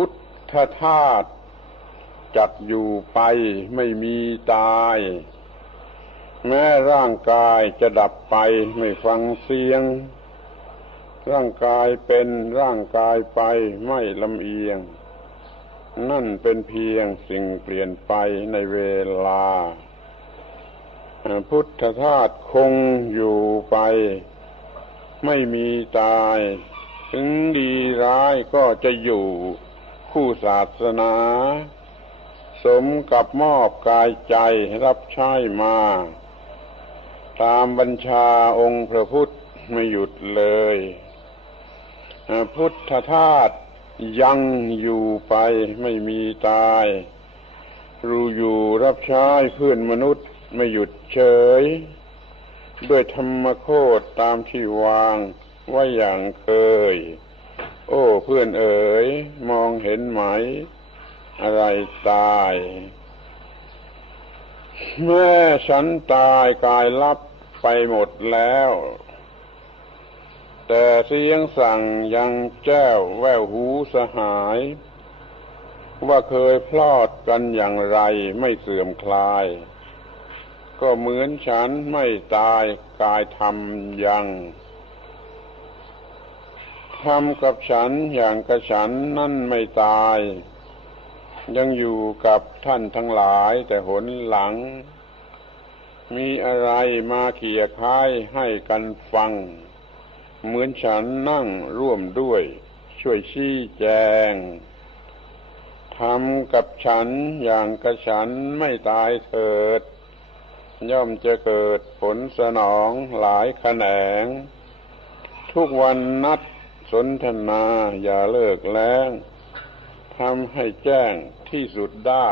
พุทธธาตุจักอยู่ไปไม่มีตาย แม้ร่างกายจะดับไปไม่ฟังเสียง ร่างกายเป็นร่างกายไปไม่ลำเอียง นั่นเป็นเพียงสิ่งเปลี่ยนไปในเวลา พุทธธาตุคงอยู่ไป ไม่มีตาย ถึงดีร้ายก็จะอยู่ คู่ศาสนา สมกับมอบกายใจรับใช้มา ตามบัญชาองค์พระพุทธไม่หยุดเลย พุทธทาสยังอยู่ไปไม่มีตาย รู้อยู่รับใช้เพื่อนมนุษย์ไม่หยุดเฉย ด้วยธรรมโคตตามที่วางไว้อย่างเคย โอ้เพื่อนเอ๋ยมองเห็ นไหม อะไรตาย แม่ฉันตายกายลับไปหมดแล้ว แต่เสียงสั่งยังแจ้วแววหูสหาย ว่าเคยพลอดกันอย่างไรไม่เสื่อมคลาย ก็เหมือนฉันไม่ตายกายทำยัง ทำกับฉันอย่างกับฉันนั่นไม่ตาย ยังอยู่กับท่านทั้งหลายแต่หนหลัง มีอะไรมาเขี่ยค้ายให้กันฟัง เหมือนฉันนั่งร่วมด้วย ช่วยชี้แจงทำกับฉันอย่างกับฉันไม่ตายเถิด ย่อมจะเกิดผลสนองหลายแขนง ทุกวันนัด สนทนาอย่าเลิกแล้งทำให้แจ้งที่สุดได้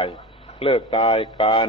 เลิกตายกัน